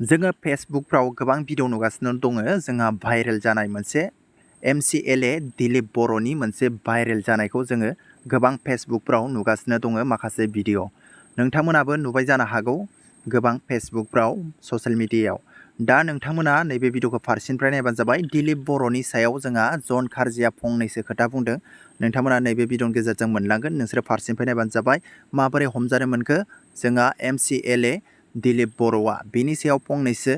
जोङो फेसबुकफ्राव गोबां भिडिअ नुगासिनो दङ जोंहा भाइरेल जानाय मोनसे MCLA दिलीप बर'नि मोनसे भाइरेल जानायखौ जोङो गोबां फेसबुकफ्राव नुगासिनो दङ माखासे भिडिअ नोंथांमोनाबो नुबाय जानो हागौ गोबां फेसबुकफ्राव ससियेल मिडियायाव दा नोंथांमोना नैबे भिडिअखौ फारसेनिफ्राय नायबानो जाबाय दिलीप बर'नि सायाव जोंहा जन कार्जिया फंनैसो खोथा बुंदों नोंथांमोना नैबे भिडिअनि गेजेरजों मोनलांगोन नोंसोरो फारसेनिफ्राय नायबानो जाबाय माबोरै हमजानो मोनखो जोंहा MCLA दिलीप बर'आ बेनि सायाव फंनैसो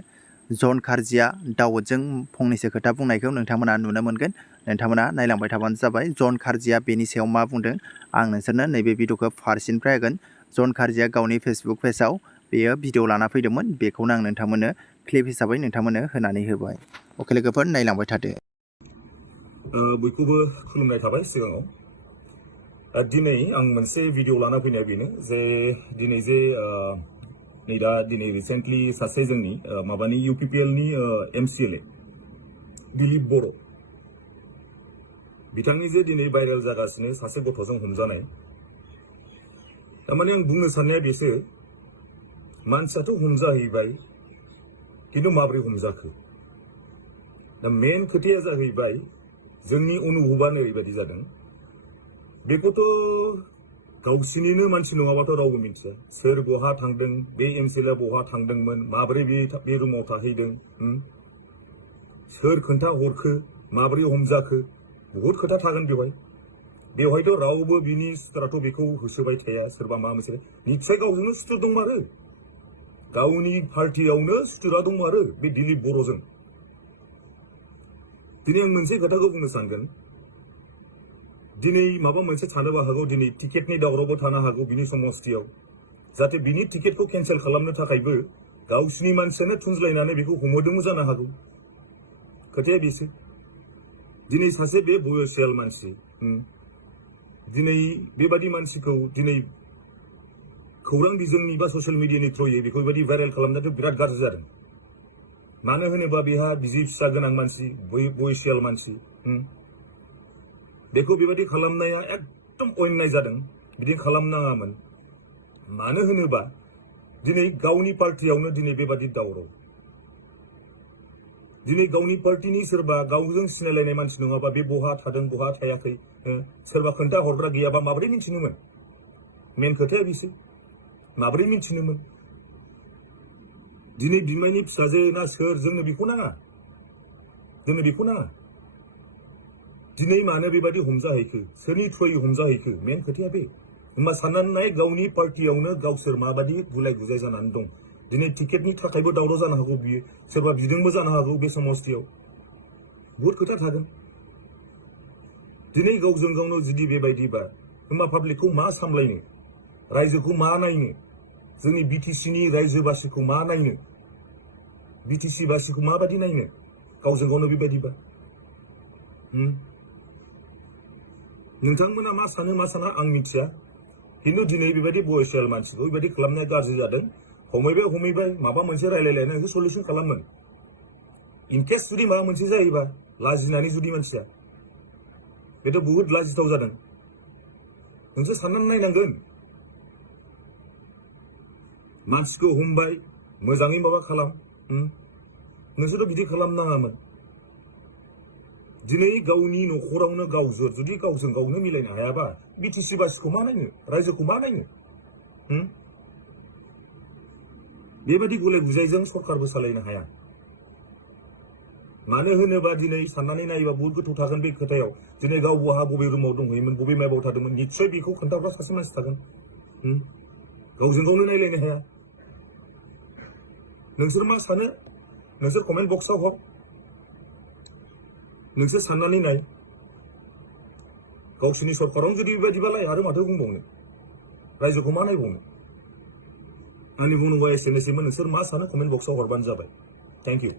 जन कार्जिया दाउदजों फंनैसो खोथा बुंनायखौ नोंथांमोना नुनो मोनगोन नोंथांमोना नायलांबाय थाबानो जाबाय जन कार्जिया बेनि सायाव मा बुंदों आं नोंसोरनो नैबे भिडिअखौ फारसेनिफ्राय होगोन जन कार्जिया गावनि फेसबुक पेजाव बेयो भिडिअ लाना फैदोंमोन बेखौनो आं नोंथांमोननो क्लिप हिसाबै नोंथांमोननो होनानै होबाय अके लोगोफोर नायलांबाय थादो बयखौबो खुलुमनाय थाबाय सिगाङाव दिनै आं मोनसे भिडिअ लाना फैनाया बेनो जे दिनै जे दिनै रिसेन्टलि सासे जोंनि माबानि UPPL नि MCLA दिलीप बर' बिथांनि जे दिनै भाइरेल जागासिनो सासे गथ'जों हमजानाय थारमाने आं बुंनो साननाया बेसो मानसियाथ' हमजाहैबाय खिन्थु माबोरै हमजाखो दा मेन खोथाया जाहैबाय जोंनि अनुभबानो ओरैबायदि जादों बेखौथ' गावसिनिनो मानसि नङाबाथ' रावबो मिथिया सोर बहा थांदों बे MCLA बहा थांदोंमोन माबोरै बे रुमाव थाहैदों सोर खोन्था हरखो माबोरै हमजाखो बहुद खोथा थागोन बेवहायथ' रावबो बिनि सुथुराथ' बेखौ होसोबाय थाया सोरबा माबा मोनसे निस्सय गावजोंनो सुथुर दंमारो गावनि पार्टियावनो सुथुरा दंमारो बे दिलीप बर'जों दिनै आं मोनसे खोथाखौ बुंनो सानगोन दिनै माबा मोनसे थानोबो हागौ दिनै टिकेटनि दावरावबो थानो हागौ बिनि समस्थियाव जाहाथे बिनि टिकेटखौ केन्सेल खालामनो थाखायबो गावसिनि मानसियानो थुनज्लायनानै बेखौ हमहोदोंबो जानो हागौ खोथाया बेसो दिनै सासे बे बयसियाल मानसि दिनै बेबादि मानसिखौ दिनै खौरां बिजोंनि बा ससियेल मिडियानि थ्रुयै बेखौ बेबायदि भाइरेल खालामनायाथ' बिराद गाज्रि जादों मानो होनोबा बेहा बिसि फिसा गोनां मानसि बयसियाल मानसि बेखौ बेबायदि खालामनाया एकदम अन्याय जादों बिदि खालामनाङामोन मानो होनोबा दिनै गावनि पार्टियावनो दिनै बेबादि दावराव दिनै गावनि पार्टिनि सोरबा गावजों सिनायलायनाय मानसि नङाबा बे बहा थादों बहा थायाखै सोरबा खोन्था हरग्रा गैयाबा माबोरै मिथिनोमोन मेन खोथाया बेसो माबोरै मिथिनोमोन दिनै बिमायनि फिसाजो ना सोर जोंनो बेखौ नाङा दिनै मानो बेबायदि हमजाहैखो सोरनि थ्रुयै हमजाहैखो मेन खोथाया बे होमबा साननानै नाय गावनि पार्टियावनो गावसोर माबादि गुलाय गुजाय जानानै दं दिनै टिकेटनि थाखायबो दावराव जानो हागौ बियो सोरबा बिदोंबो जानो हागौ बे समस्थियाव बहुद खोथा थागोन दिनै गावजों गावनो जुदि बेबायदिबा होमबा पाब्लिकखौ मा सामलायनो रायजोखौ मा नायनो जोंनि BTCनि रायजोबासिखौ मा नायनो BTC बासिखौ माबादि नायनो गावजों गावनो बेबायदिबा नोंथांमोना मा साना आं मिथिया खिन्थु दिनै बेबायदि बयसियाल मानसिखौ बेबायदि खालामनाया गाज्रि जादों हमैबाय माबा मोनसे रायलायलायनानै सल्युसन खालामगोन इनकेस जुदि माबा मोनसे जायोबा लाजिनानै जुदि मानसिया बेथ' बहुद लाजिथाव जादों नोंसोर साननानै नायनांगोन मानसिखौ हमबाय मोजाङै माबा खालाम नोंसोरथ' बिदि खालामनाङामोन दिनै गावनि न'खरावनो जुदि गावजों गावनो मिलायनो हायाबा BTC बासिखौ मा नायनो रायजोखौ मा नायनो बेबायदि गुलाय गुजायजों सरकारबो सालायनो हाया मानो होनोबा दिनै साननानै नायोबा बहुद गोथौ थागोन बे खोथायाव दिनै गाव बहा बबे रुमाव दंहैयोमोन बबे माबायाव थादोंमोन निस्सय बेखौ खोन्थाग्रा सासे मानसि थागोन गावजों गावनो नायलायनो हाया नोंसोर मा सानो नोंसोर कमेन्ट बक्सआव हर नोंसोर साननानै नाय गावसोरनि सरकारावनो जुदि बेबायदिबालाय आरो माथो बुंबावनो रायजोखौ मा नायबावनो आंनि बुंनांगौआ एसेनोसैमोन नोंसोर मा सानो कमेन्ट बक्सआव हरबानो जाबाय थेंक इउ